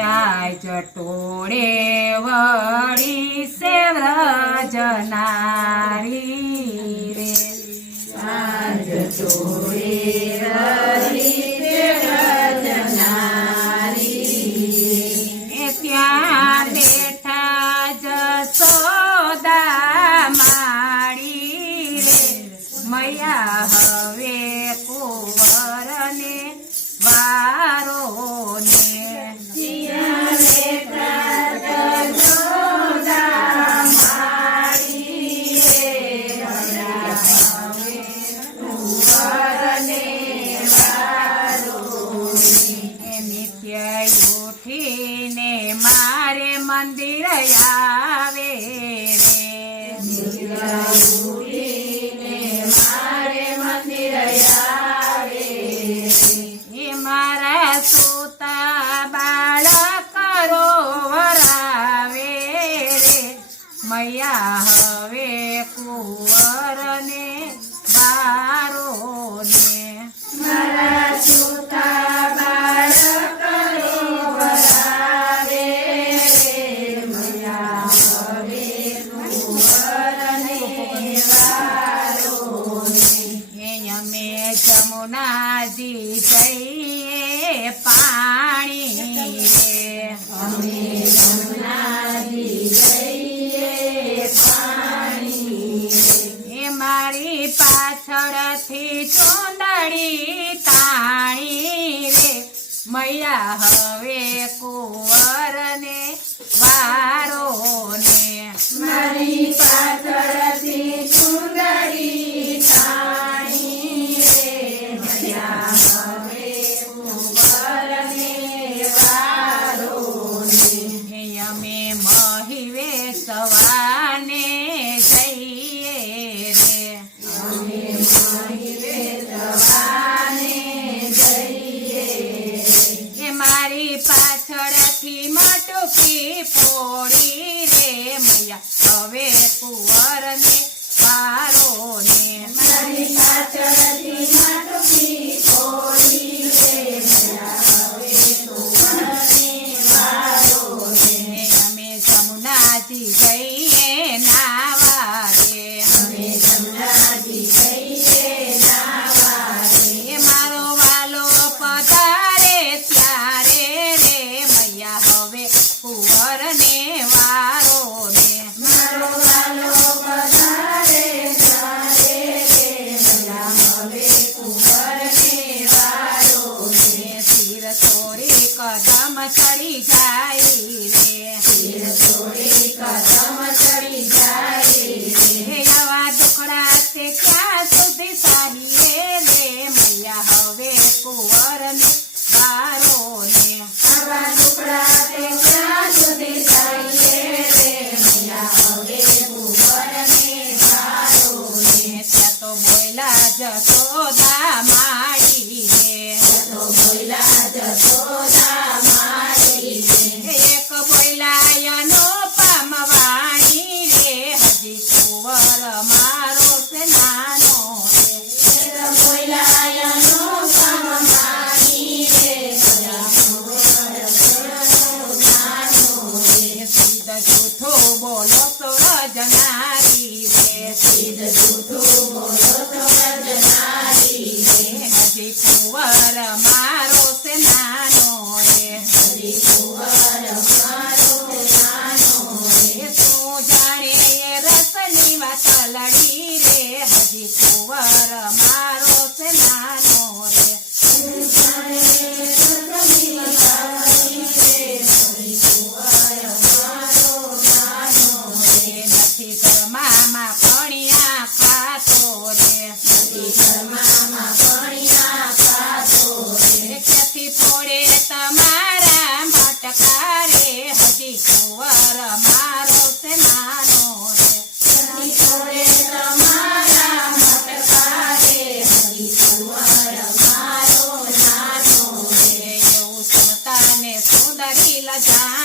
ત્યાં જટોળે વળી સે વ્રજનારી રે જટોળે વળી સે વ્રજનારી ત્યાં બેઠા જશોદા માડી રે મૈયા હવે કુંવરને વારો ને ઉઠીને મારે મંદિર આવે રે મારે મંદિર આવે એ મારા સુતા બાળક રોવરાવે રે મૈયા હવે કુંવરને બારો ને મારા સુતા બાળક રોવરાવે મૈયા હવે કુંવરને વારો એ અમે જમુનાજી જઈએ પાણી રે અમે જમુનાજી જઈએ પાણી એ મારી પાછળથી ચૂંદડી તાણી રે મૈયા હવે કુંવરને વારો ને મારી પાછળથી ચૂંદડી તાણી રે મૈયા હવે કુંવરને વારો એ અમે મહિવે સવાને જઈએ રે અમે મહિવે સવાને જઈએ એ મારી પાછળથી મટકી ફોડી રે મૈયા હવે કુંવરને વારો ને મારી પાછળથી માટકી ફોડી રે મૈયા હવે કુંવરને વારો એ અમે જમુનાજી જઈએ નાવા રે અમે જમનાજી જઈએ નાવા એ મારો વાલો પધારે ત્યારે રે મૈયા હવે કુંવરને વારો ને મારો વાલો પધારે ત્યારે રે મૈયા હવે કુંવરને વારો એ શિર ચોરી કદમ ચડી જાય રે શિર છોડી કદમ ચડી જાય હે આવા દુખડા તે ક્યાં સુધી સાહીએ રે મૈયા હવે કુંવરને વારો ને આવા ટુકડા તે ક્યાં સુધી ચાલીએ રે મૈયા હવે કુંવરને વારો ને ત્યાં તો બોયલા જશોદા માડી રે તો બોલ્યા જશોદા મારી એક બોયલાયનો પામવાણી રે હજી કુંવર મારો છે નાનો રે બોલાયનો કામ મારી રે નાનો રે સીધ જૂઠું બોલો તો રજનારી રે સીધ જૂઠું બોલો તો રજનારી રે હજી કુંવર મારો છે નાનો રે હરી કુંવર મારો નાનો એ તું જાણે એ રસની વાત લડી રે હજી કુંવર મારો છે નાનો રે એ નથી ઘરમાં કણિયા ખાતો રે એ ક્યાંથી ફોડે તમારા મટકા રે હજી કુંવર મારો છે નાનો રે એવું સુનતાને સુંદરી લજા